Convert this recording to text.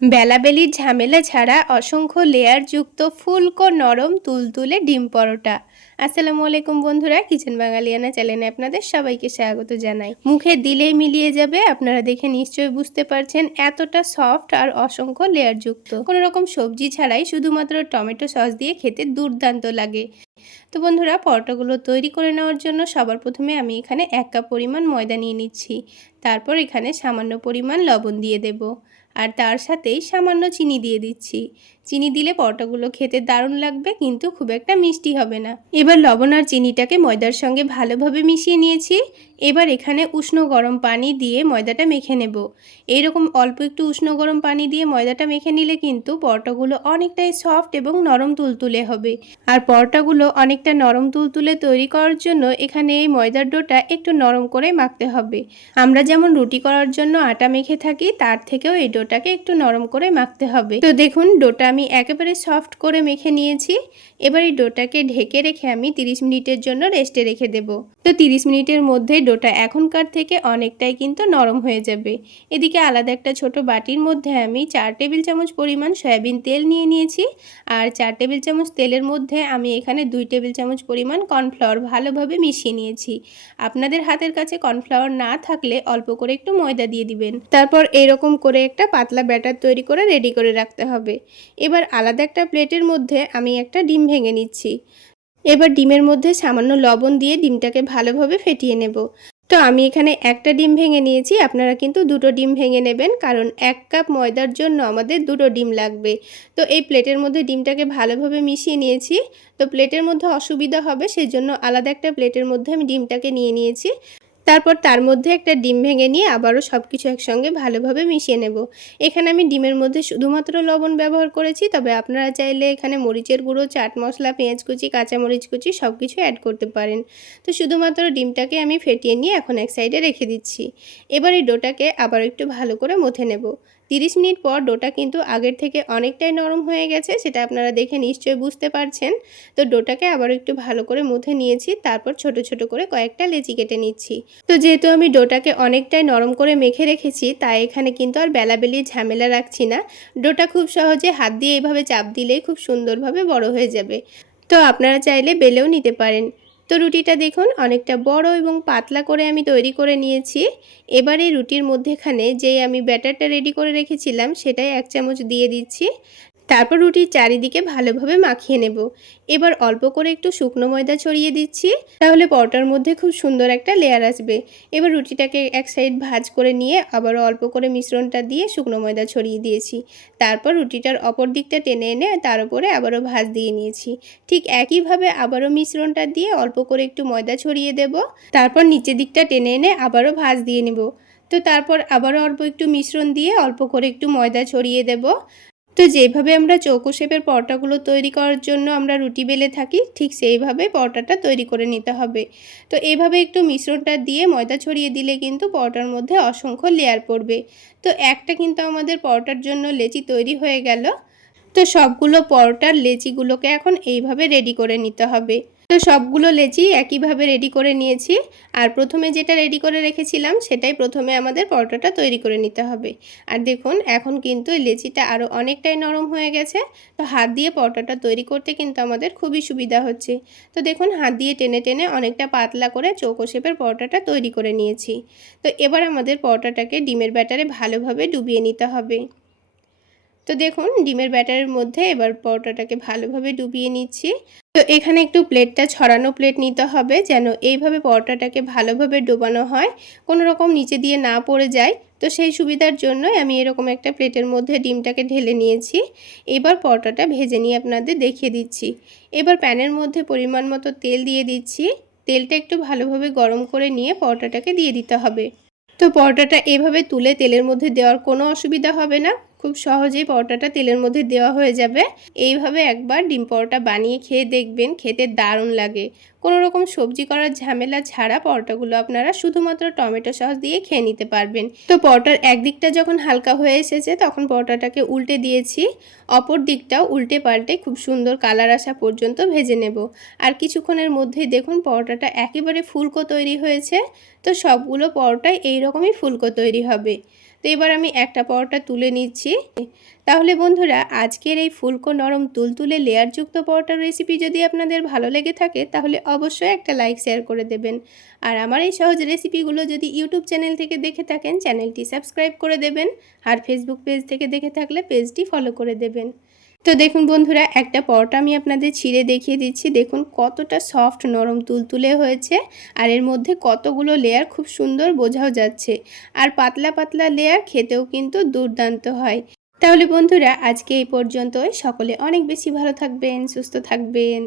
বেলাবেলির ঝামেলা ছাড়া অসংখ্য লেয়ারযুক্ত ফুলকো নরম তুলতুলে ডিম পরোটা। আসসালামু আলাইকুম বন্ধুরা, কিচেন বাঙালিয়ানা চ্যানেলে আপনাদের সবাইকে স্বাগত জানাই। মুখে দিলেই মিলিয়ে যাবে, আপনারা দেখে নিশ্চয়ই বুঝতে পারছেন এতটা সফট আর অসংখ্য লেয়ারযুক্ত। কোনো রকম সবজি ছাড়াই শুধুমাত্র টমেটো সস দিয়ে খেতে দুর্দান্ত লাগে। তো বন্ধুরা, পরোটাগুলো তৈরি করে নেওয়ার জন্য সবার প্রথমে আমি এখানে 1 কাপ পরিমাণ ময়দা নিয়ে নিচ্ছি। তারপর এখানে সামান্য পরিমাণ লবণ দিয়ে দেব, আর তার সাথেই সামান্য চিনি দিয়ে দিচ্ছি। চিনি দিলে পরোটাগুলো খেতে দারুণ লাগবে, কিন্তু খুব একটা মিষ্টি হবে না। এবার লবণ আর চিনিটাকে ময়দার সঙ্গে ভালোভাবে মিশিয়ে নিয়েছি। এবার এখানে উষ্ণ গরম পানি দিয়ে ময়দাটা মেখে নেব। এইরকম অল্প একটু উষ্ণ গরম পানি দিয়ে ময়দাটা মেখে নিলে কিন্তু পরোটাগুলো অনেকটাই সফট এবং নরম তুলতুলে হবে। আর পরোটাগুলো অনেকটা নরম তুলতুলে তৈরি করার জন্য এখানে এই ময়দার ডোটা একটু নরম করে মাখতে হবে। আমরা যেমন রুটি করার জন্য আটা মেখে থাকি, তার থেকেও এই ডোটাকে একটু নরম করে মাখতে হবে। তো দেখুন, ডোটা আমি একেবারে সফট করে মেখে নিয়েছি। এবার এই ডোটাকে ঢেকে রেখে আমি 30 মিনিটের জন্য রেস্টে রেখে দেব। তো 30 মিনিটের মধ্যে ডোটা এখনকার থেকে অনেকটাই কিন্তু নরম হয়ে যাবে। এদিকে আলাদা একটা ছোট বাটির মধ্যে আমি 4 টেবিল চামচ পরিমাণ সয়াবিন তেল নিয়ে নিয়েছি। আর 4 টেবিল চামচ তেলের মধ্যে আমি এখানে 2 টেবিল চামচ পরিমাণ কর্নফ্লাওয়ার ভালোভাবে মিশিয়ে নিয়েছি। আপনাদের হাতের কাছে কর্নফ্লাওয়ার না থাকলে অল্প করে একটু ময়দা দিয়ে দিবেন। তারপর এরকম করে একটা পাতলা ব্যাটার তৈরি করে রেডি করে রাখতে হবে। এবার আলাদা একটা প্লেটের মধ্যে আমি একটা ডিম ভেঙে নিচ্ছি। এবার ডিমের মধ্যে সামান্য লবণ দিয়ে ডিমটাকে ভালোভাবে ফেটিয়ে নেব। তো আমি এখানে একটা ডিম ভেঙে নিয়েছি, আপনারা কিন্তু দুটো ডিম ভেঙে নেবেন, কারণ 1 কাপ ময়দার জন্য আমাদের দুটো ডিম লাগবে। তো এই প্লেটের মধ্যে ডিমটাকে ভালোভাবে মিশিয়ে নিয়েছি। তো প্লেটের মধ্যে অসুবিধা হবে, সেজন্য আলাদা একটা প্লেটের মধ্যে আমি ডিমটাকে নিয়ে নিয়েছি। তারপর তার মধ্যে একটা ডিম ভেঙে নিয়ে আবারও সব কিছু একসঙ্গে ভালোভাবে মিশিয়ে নেব। এখানে আমি ডিমের মধ্যে শুধুমাত্র লবণ ব্যবহার করেছি, তবে আপনারা চাইলে এখানে মরিচের গুঁড়ো, চাট মশলা, পেঁয়াজ কুচি, কাঁচামরিচ কুচি সব কিছু অ্যাড করতে পারেন। তো শুধুমাত্র ডিমটাকে আমি ফেটিয়ে নিয়ে এখন এক সাইডে রেখে দিচ্ছি। এবার এই ডোটাকে আবার একটু ভালো করে মথে নেব। 30 মিনিট পর ডোটা কিন্তু আগের থেকে অনেকটাই নরম হয়ে গেছে, সেটা আপনারা দেখে নিশ্চয়ই বুঝতে পারছেন। তো ডোটাকে আবার একটু ভালো করে মথে নিয়েছি, তারপর ছোট ছোট করে কয়েকটা লেচি কেটে নিচ্ছি। তো যেহেতু আমি ডোটাকে অনেকটাই নরম করে মেখে রেখেছি, তাই এখানে কিন্তু আর বেলাবেলির ঝামেলা রাখছি না। ডোটা খুব সহজে হাত দিয়ে এইভাবে চাপ দিলেই খুব সুন্দরভাবে বড় হয়ে যাবে। তো আপনারা চাইলে বেলেও নিতে পারেন। তো রুটিটা দেখুন অনেকটা বড় এবং পাতলা করে আমি তৈরি করে নিয়েছি। এবার এই রুটির মধ্যেখানে যেই আমি ব্যাটারটা রেডি করে রেখেছিলাম সেটাই 1 চামচ দিয়ে দিচ্ছি। তারপর রুটির চারিদিকে ভালোভাবে মাখিয়ে নেব। এবার অল্প করে একটু শুকনো ময়দা ছড়িয়ে দিচ্ছি, তাহলে পরোটার মধ্যে খুব সুন্দর একটা লেয়ার আসবে। এবার রুটিটাকে এক সাইড ভাঁজ করে নিয়ে আবারও অল্প করে মিশ্রণটা দিয়ে শুকনো ময়দা ছড়িয়ে দিয়েছি। তারপর রুটিটার অপর দিকটা টেনে এনে তার উপরে আবারও ভাঁজ দিয়ে নিয়েছি। ঠিক একইভাবে আবারও মিশ্রণটা দিয়ে অল্প করে একটু ময়দা ছড়িয়ে দেব। তারপর নিচের দিকটা টেনে এনে আবারও ভাঁজ দিয়ে নেব। তো তারপর আবারও অল্প একটু মিশ্রণ দিয়ে অল্প করে একটু ময়দা ছড়িয়ে দেব। তো যেভাবে আমরা চৌকো শেপের পরোটাগুলো তৈরি করার জন্য আমরা রুটি বেলে থাকি, ঠিক সেইভাবে পরোটাটা তৈরি করে নিতে হবে। তো এইভাবে একটু মিশ্রণটা দিয়ে ময়দা ছড়িয়ে দিলে কিন্তু পরোটার মধ্যে অসংখ্য লেয়ার পড়বে। তো একটা কিন্তু আমাদের পরোটার জন্য লেচি তৈরি হয়ে গেল। তো সবগুলো পরোটার লেচিগুলোকে এখন এইভাবে রেডি করে নিতে হবে। তো সবগুলো লেচি একইভাবে রেডি করে নিয়েছি। আর প্রথমে যেটা রেডি করে রেখেছিলাম সেটাই প্রথমে আমাদের পরোটাটা তৈরি করে নিতে হবে। আর দেখুন এখন কিন্তু এই লেচিটা আরও অনেকটাই নরম হয়ে গেছে। তো হাত দিয়ে পরোটাটা তৈরি করতে কিন্তু আমাদের খুবই সুবিধা হচ্ছে। তো দেখুন হাত দিয়ে টেনে টেনে অনেকটা পাতলা করে চৌকো শেপের পরোটাটা তৈরি করে নিয়েছি। তো এবার আমাদের পরোটাটাকে ডিমের ব্যাটারে ভালোভাবে ডুবিয়ে নিতে হবে। তো দেখুন ডিমের ব্যাটারের মধ্যে এবার পরোটাটাকে ভালোভাবে ডুবিয়ে নিচ্ছি। তো এখানে একটু প্লেটটা ছড়ানো প্লেট নিতে হবে, যেন এইভাবে পরোটাটাকে ভালোভাবে ডোবানো হয়, কোনো রকম নিচে দিয়ে না পড়ে যায়। তো সেই সুবিধার জন্যই আমি এরকম একটা প্লেটের মধ্যে ডিমটাকে ঢেলে নিয়েছি। এবার পরোটাটা ভেজে নিয়ে আপনাদের দেখিয়ে দিচ্ছি। এবার প্যানের মধ্যে পরিমাণ মতো তেল দিয়ে দিচ্ছি। তেলটা একটু ভালোভাবে গরম করে নিয়ে পরোটাটাকে দিয়ে দিতে হবে। তো পরোটাটা এভাবে তুলে তেলের মধ্যে দেওয়ার কোনো অসুবিধা হবে না, খুব সহজেই পরোটাটা তেলের মধ্যে দেওয়া হয়ে যাবে। এইভাবে একবার ডিম পরোটা বানিয়ে খেয়ে দেখবেন, খেতে দারুণ লাগে। কোনো রকম সবজি করার ঝামেলা ছাড়া পরোটাগুলো আপনারা শুধুমাত্র টমেটো সস দিয়ে খেয়ে নিতে পারবেন। তো পরোটার একদিকটা যখন হালকা হয়ে এসেছে তখন পরোটাটাকে উল্টে দিয়েছি। অপর দিকটাও উল্টে পাল্টে খুব সুন্দর কালার আসা পর্যন্ত ভেজে নেব। আর কিছুক্ষণের মধ্যেই দেখুন পরোটাটা একেবারে ফুলকো তৈরি হয়েছে। তো সবগুলো পরোটাই এইরকমই ফুলকো তৈরি হবে। তো এবার আমি একটা পরোটা তুলে নিচ্ছি। তাহলে বন্ধুরা, আজকের এই ফুলকো নরম তুলতুলে লেয়ারযুক্ত পরোটার রেসিপি যদি আপনাদের ভালো লেগে থাকে তাহলে অবশ্যই একটা লাইক শেয়ার করে দেবেন। আর আমার এই সহজ রেসিপিগুলো যদি ইউটিউব চ্যানেল থেকে দেখে থাকেন চ্যানেলটি সাবস্ক্রাইব করে দেবেন, আর ফেসবুক পেজ থেকে দেখে থাকলে পেজটি ফলো করে দেবেন। তো দেখুন বন্ধুরা, একটা পরোটা আমি আপনাদের ছিঁড়ে দেখিয়ে দিচ্ছি। দেখুন কতটা সফট নরম তুলতুলে হয়েছে, আর এর মধ্যে কতগুলো লেয়ার খুব সুন্দর বোঝাও যাচ্ছে। আর পাতলা পাতলা লেয়ার খেতেও কিন্তু দুর্দান্ত হয়। তাহলে বন্ধুরা, আজকে এই পর্যন্তই। সকলে অনেক বেশি ভালো থাকবেন, সুস্থ থাকবেন।